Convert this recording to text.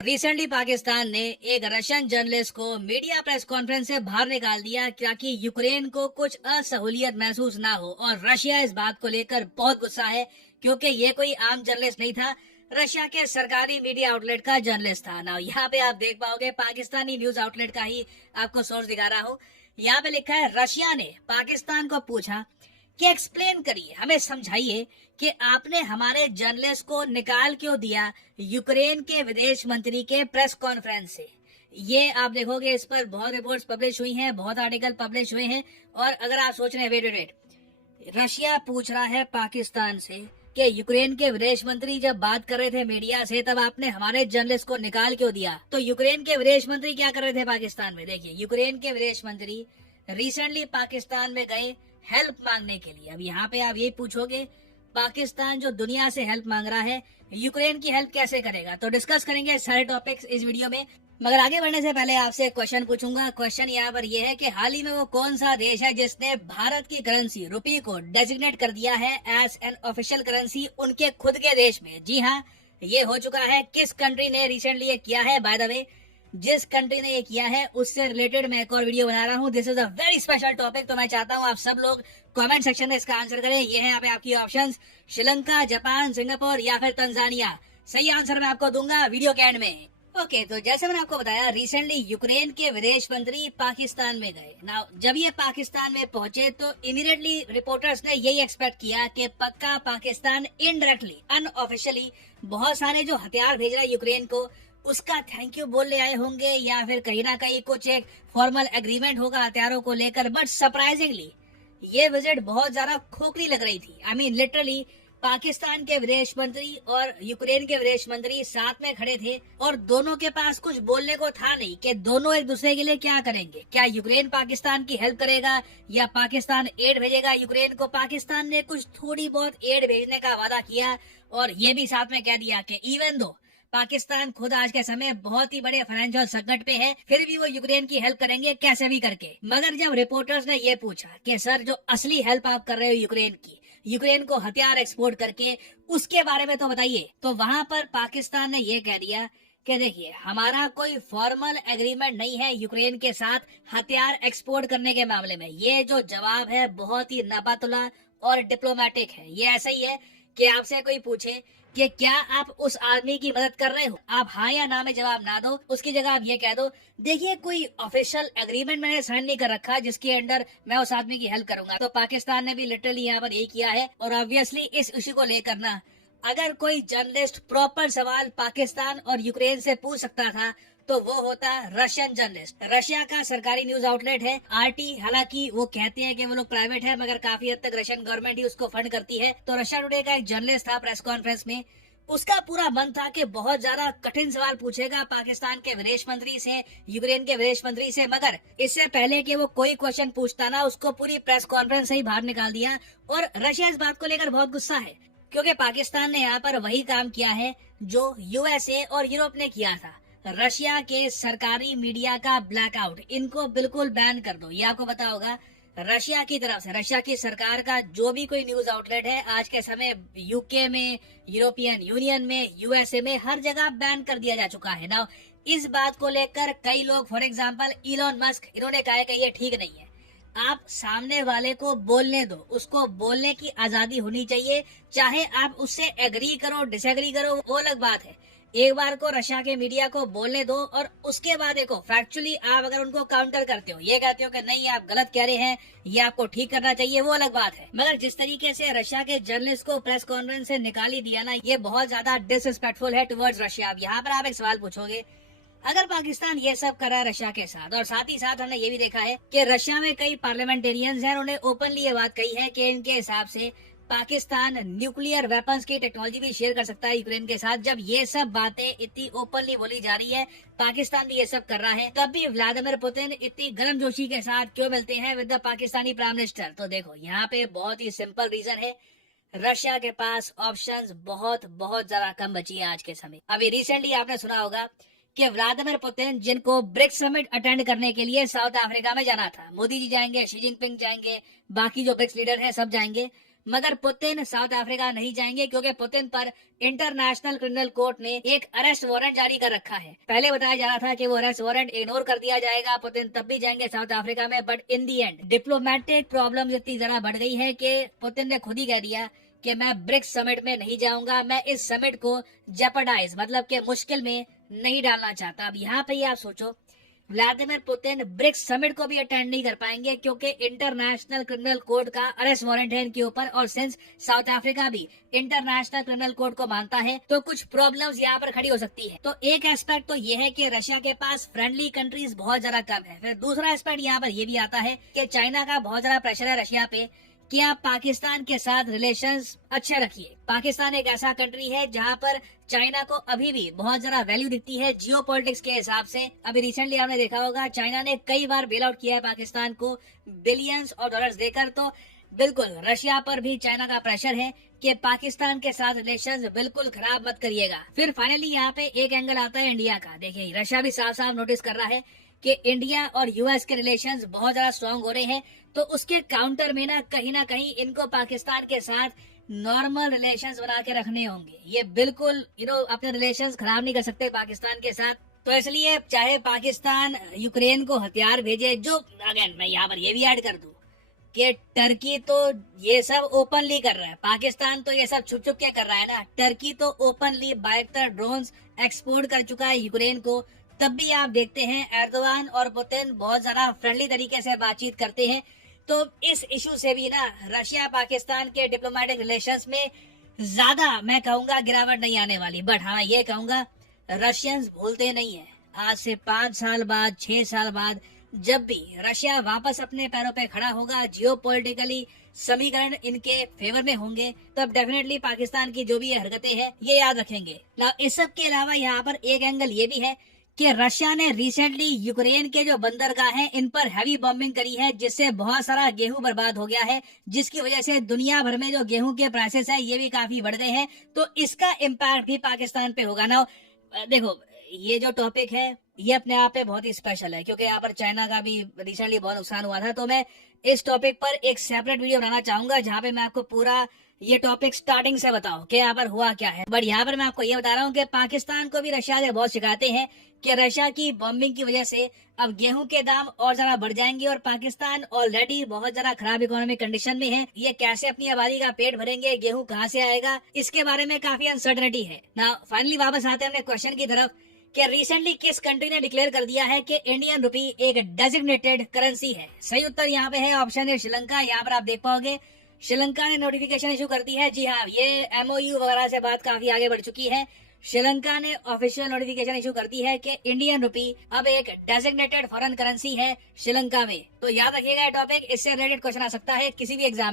Recently Pakistan ने एक Russian journalist को मीडिया प्रेस कॉन्फ्रेंस से बाहर निकाल दिया ताकि यूक्रेन को कुछ असहूलियत महसूस ना हो। और रशिया इस बात को लेकर बहुत गुस्सा है क्योंकि ये कोई आम जर्नलिस्ट नहीं था, रशिया के सरकारी मीडिया आउटलेट का जर्नलिस्ट था। ना यहाँ पे आप देख पाओगे पाकिस्तानी न्यूज आउटलेट का ही आपको सोर्स दिखा रहा हूँ। यहाँ पे लिखा है, रशिया ने पाकिस्तान को पूछा कि एक्सप्लेन करिए, हमें समझाइए कि आपने हमारे जर्नलिस्ट को निकाल क्यों दिया यूक्रेन के विदेश मंत्री के प्रेस कॉन्फ्रेंस से। ये आप देखोगे इस पर बहुत रिपोर्ट्स पब्लिश हुई हैं, बहुत आर्टिकल पब्लिश हुए हैं। और अगर आप सोच रहे हैं वेट, रशिया पूछ रहा है पाकिस्तान से कि यूक्रेन के विदेश मंत्री जब बात कर रहे थे मीडिया से तब आपने हमारे जर्नलिस्ट को निकाल क्यों दिया। तो यूक्रेन के विदेश मंत्री क्या कर रहे थे पाकिस्तान में? देखिए, यूक्रेन के विदेश मंत्री रिसेंटली पाकिस्तान में गए हेल्प मांगने के लिए। अब यहाँ पे आप यही पूछोगे, पाकिस्तान जो दुनिया से हेल्प मांग रहा है, यूक्रेन की हेल्प कैसे करेगा? तो डिस्कस करेंगे सारे टॉपिक्स इस वीडियो में। मगर आगे बढ़ने से पहले आपसे एक क्वेश्चन पूछूंगा। क्वेश्चन यहाँ पर यह है कि हाल ही में वो कौन सा देश है जिसने भारत की करेंसी रुपये को डेजिग्नेट कर दिया है एज एन ऑफिशियल करेंसी उनके खुद के देश में? जी हाँ, ये हो चुका है। किस कंट्री ने रिसेंटली ये किया है? बाय द वे, जिस कंट्री ने ये किया है उससे रिलेटेड मैं एक और वीडियो बना रहा हूँ। This is a very special topic, तो मैं चाहता हूँ आप सब लोग कमेंट सेक्शन में इसका आंसर करें। ये है यहाँ पे आपकी ऑप्शंस, श्रीलंका, जापान, सिंगापुर या फिर तंजानिया। सही आंसर मैं आपको दूंगा वीडियो के एंड में। ओके, तो जैसे मैंने आपको बताया, रिसेंटली यूक्रेन के विदेश मंत्री पाकिस्तान में गए। नाउ जब ये पाकिस्तान में पहुंचे तो इमीडिएटली रिपोर्टर्स ने यही एक्सपेक्ट किया कि पक्का पाकिस्तान इनडायरेक्टली, अनऑफिशियली बहुत सारे जो हथियार भेज रहा है यूक्रेन को उसका थैंक यू बोलने आए होंगे, या फिर कहीं ना कहीं कुछ एक फॉर्मल एग्रीमेंट होगा हथियारों को लेकर। बट सरप्राइजिंगली ये विजिट बहुत ज्यादा खोखली लग रही थी। आई मीन लिटरली पाकिस्तान के विदेश मंत्री और यूक्रेन के विदेश मंत्री साथ में खड़े थे और दोनों के पास कुछ बोलने को था नहीं कि दोनों एक दूसरे के लिए क्या करेंगे। क्या यूक्रेन पाकिस्तान की हेल्प करेगा या पाकिस्तान एड भेजेगा यूक्रेन को? पाकिस्तान ने कुछ थोड़ी बहुत एड भेजने का वादा किया और ये भी साथ में कह दिया कि इवन दो पाकिस्तान खुद आज के समय बहुत ही बड़े फाइनेंशियल संकट पे है, फिर भी वो यूक्रेन की हेल्प करेंगे कैसे भी करके। मगर जब रिपोर्टर्स ने ये पूछा कि सर जो असली हेल्प आप कर रहे हो यूक्रेन की, यूक्रेन को हथियार एक्सपोर्ट करके, उसके बारे में तो बताइए। तो वहां पर पाकिस्तान ने ये कह दिया कि देखिए, हमारा कोई फॉर्मल एग्रीमेंट नहीं है यूक्रेन के साथ हथियार एक्सपोर्ट करने के मामले में। ये जो जवाब है बहुत ही नाबातुला और डिप्लोमेटिक है। ये ऐसा ही है कि आपसे कोई पूछे कि क्या आप उस आदमी की मदद कर रहे हो, आप हाँ या ना में जवाब ना दो, उसकी जगह आप ये कह दो, देखिए कोई ऑफिशियल एग्रीमेंट मैंने साइन नहीं कर रखा जिसके अंडर मैं उस आदमी की हेल्प करूंगा। तो पाकिस्तान ने भी लिटरली यहाँ पर यही किया है। और ऑब्वियसली इस इश्यू को लेकर ना, अगर कोई जर्नलिस्ट प्रॉपर सवाल पाकिस्तान और यूक्रेन से पूछ सकता था तो वो होता रशियन जर्नलिस्ट। रशिया का सरकारी न्यूज आउटलेट है आरटी, हालांकि वो कहते हैं कि वो लोग प्राइवेट है मगर काफी हद तक रशियन गवर्नमेंट ही उसको फंड करती है। तो रशिया टुडे का एक जर्नलिस्ट था प्रेस कॉन्फ्रेंस में, उसका पूरा मन था कि बहुत ज्यादा कठिन सवाल पूछेगा पाकिस्तान के विदेश मंत्री से, यूक्रेन के विदेश मंत्री से। मगर इससे पहले कि वो कोई क्वेश्चन पूछता ना, उसको पूरी प्रेस कॉन्फ्रेंस से ही बाहर निकाल दिया। और रशिया इस बात को लेकर बहुत गुस्सा है क्योंकि पाकिस्तान ने यहाँ पर वही काम किया है जो यूएसए और यूरोप ने किया था। रशिया के सरकारी मीडिया का ब्लैकआउट, इनको बिल्कुल बैन कर दो। ये आपको पता होगा, रशिया की तरफ से, रशिया की सरकार का जो भी कोई न्यूज आउटलेट है आज के समय यूके में, यूरोपियन यूनियन में, यूएसए में, हर जगह बैन कर दिया जा चुका है ना। इस बात को लेकर कई लोग, फॉर एग्जांपल इलॉन मस्क, इन्होंने कहा कि ये ठीक नहीं है। आप सामने वाले को बोलने दो, उसको बोलने की आजादी होनी चाहिए, चाहे आप उससे एग्री करो, डिसएग्री करो, वो अलग बात है। एक बार को रशिया के मीडिया को बोलने दो और उसके बाद देखो फैक्चुअली आप अगर उनको काउंटर करते हो, ये कहते हो कि नहीं आप गलत कह रहे हैं, ये आपको ठीक करना चाहिए, वो अलग बात है। मगर जिस तरीके से रशिया के जर्नलिस्ट को प्रेस कॉन्फ्रेंस से निकाल ही दिया ना, ये बहुत ज्यादा डिसरिस्पेक्टफुल है टुवर्ड्स रशिया। अब यहाँ पर आप एक सवाल पूछोगे, अगर पाकिस्तान ये सब कर रहा है रशिया के साथ, और साथ ही साथ हमने ये भी देखा है कि रशिया में कई पार्लियामेंटेरियंस हैं, उन्होंने ओपनली ये बात कही है कि इनके हिसाब से पाकिस्तान न्यूक्लियर वेपन्स की टेक्नोलॉजी भी शेयर कर सकता है यूक्रेन के साथ। जब ये सब बातें इतनी ओपनली बोली जा रही है, पाकिस्तान भी ये सब कर रहा है, तब भी व्लादिमीर पुतिन इतनी गर्मजोशी के साथ क्यों मिलते हैं with the Pakistani prime minister? तो देखो, यहाँ पे बहुत ही सिंपल रीजन है, रशिया के पास ऑप्शंस बहुत बहुत ज्यादा कम बची है आज के समय। अभी रिसेंटली आपने सुना होगा कि व्लादिमीर पुतिन, जिनको ब्रिक्स समिट अटेंड करने के लिए साउथ अफ्रीका में जाना था, मोदी जी जाएंगे, शी जिनपिंग जाएंगे, बाकी जो ब्रिक्स लीडर हैं सब जाएंगे, मगर पुतिन साउथ अफ्रीका नहीं जाएंगे क्योंकि पुतिन पर इंटरनेशनल क्रिमिनल कोर्ट ने एक अरेस्ट वारंट जारी कर रखा है। पहले बताया जा रहा था कि वो अरेस्ट वारंट इग्नोर कर दिया जाएगा, पुतिन तब भी जाएंगे साउथ अफ्रीका में, but in the and diplomatic problem इतनी ज्यादा बढ़ गई है कि पुतिन ने खुद ही कह दिया कि मैं ब्रिक्स समिट में नहीं जाऊंगा, मैं इस समिट को जेपरडाइज मतलब कि मुश्किल में नहीं डालना चाहता। अब यहाँ पे ही आप सोचो, व्लादिमीर पुतिन ब्रिक्स समिट को भी अटेंड नहीं कर पाएंगे क्योंकि इंटरनेशनल क्रिमिनल कोर्ट का अरेस्ट वारंट है इनके ऊपर, और सिंस साउथ अफ्रीका भी इंटरनेशनल क्रिमिनल कोर्ट को मानता है तो कुछ प्रॉब्लम्स यहाँ पर खड़ी हो सकती है। तो एक एस्पेक्ट तो ये है कि रशिया के पास फ्रेंडली कंट्रीज बहुत ज्यादा कम है। फिर दूसरा एस्पेक्ट यहाँ पर ये भी आता है कि चाइना का बहुत ज्यादा प्रेशर है रशिया पे कि आप पाकिस्तान के साथ रिलेशंस अच्छे रखिए। पाकिस्तान एक ऐसा कंट्री है जहां पर चाइना को अभी भी बहुत ज्यादा वैल्यू दिखती है जियो पॉलिटिक्स के हिसाब से। अभी रिसेंटली आपने देखा होगा चाइना ने कई बार बेल आउट किया है पाकिस्तान को बिलियंस ऑफ डॉलर्स देकर। तो बिल्कुल रशिया पर भी चाइना का प्रेशर है कि पाकिस्तान के साथ रिलेशंस बिल्कुल खराब मत करिएगा। फिर फाइनली यहाँ पे एक एंगल आता है इंडिया का। देखिए रशिया भी साफ साफ नोटिस कर रहा है कि इंडिया और यूएस के रिलेशंस बहुत ज्यादा स्ट्रांग हो रहे हैं, तो उसके काउंटर में ना कहीं इनको पाकिस्तान के साथ नॉर्मल रिलेशंस बना के रखने होंगे। ये बिल्कुल अपने रिलेशंस खराब नहीं कर सकते पाकिस्तान के साथ। तो इसलिए चाहे पाकिस्तान यूक्रेन को हथियार भेजे, जो अगेन मैं यहाँ पर ये भी ऐड कर दूं कि टर्की तो ये सब ओपनली कर रहा है, पाकिस्तान तो ये सब छुप छुप के कर रहा है ना। टर्की तो ओपनली बाइकर ड्रोन्स एक्सपोर्ट कर चुका है यूक्रेन को, तब भी आप देखते हैं एर्दोगान और पुतिन बहुत ज्यादा फ्रेंडली तरीके से बातचीत करते हैं। तो इस इशू से भी ना रशिया पाकिस्तान के डिप्लोमेटिक रिलेशंस में ज्यादा मैं कहूंगा गिरावट नहीं आने वाली। बट हाँ ये कहूंगा रशियंस भूलते नहीं है। आज से 5 साल बाद 6 साल बाद जब भी रशिया वापस अपने पैरों पे खड़ा होगा, जियोपॉलिटिकली समीकरण इनके फेवर में होंगे, तब डेफिनेटली पाकिस्तान की जो भी हरकतें हैं ये याद रखेंगे। इस सब के अलावा यहाँ पर एक एंगल ये भी है कि रशिया ने रिसेंटली यूक्रेन के जो बंदरगाह हैं इन पर हैवी बॉम्बिंग करी है, जिससे बहुत सारा गेहूं बर्बाद हो गया है, जिसकी वजह से दुनिया भर में जो गेहूं के प्राइसेस है ये भी काफी बढ़ गए हैं। तो इसका इम्पैक्ट भी पाकिस्तान पे होगा ना। देखो ये जो टॉपिक है ये अपने आप पे बहुत ही स्पेशल है क्योंकि यहाँ पर चाइना का भी रिसेंटली बहुत नुकसान हुआ था। तो मैं इस टॉपिक पर एक सेपरेट वीडियो बनाना चाहूंगा जहाँ पे मैं आपको पूरा ये टॉपिक स्टार्टिंग से बताऊं कि यहाँ पर हुआ क्या है। बट यहाँ पर मैं आपको ये बता रहा हूँ कि पाकिस्तान को भी रशिया से बहुत शिकायतें हैं कि रशिया की बॉम्बिंग की वजह से अब गेहूं के दाम और ज्यादा बढ़ जाएंगे और पाकिस्तान ऑलरेडी बहुत ज्यादा खराब इकोनॉमिक कंडीशन में है। ये कैसे अपनी आबादी का पेट भरेंगे, गेहूं कहाँ से आएगा, इसके बारे में काफी अनसर्टनिटी है ना। फाइनली वापस आते हैं अपने क्वेश्चन की तरफ कि रिसेंटली किस कंट्री ने डिक्लेयर कर दिया है कि इंडियन रुपी एक डेजिग्नेटेड करेंसी है। सही उत्तर यहाँ पे है ऑप्शन है श्रीलंका। यहाँ पर आप देख पाओगे श्रीलंका ने नोटिफिकेशन इशू कर दी है। जी हाँ, ये एमओयू वगैरह से बात काफी आगे बढ़ चुकी है। श्रीलंका ने ऑफिशियल नोटिफिकेशन इशू कर दी है कि इंडियन रुपी अब एक डेजिग्नेटेड फॉरेन करेंसी है श्रीलंका में। तो याद रखिएगा टॉपिक, इससे रिलेटेड क्वेश्चन आ सकता है किसी भी एग्जाम।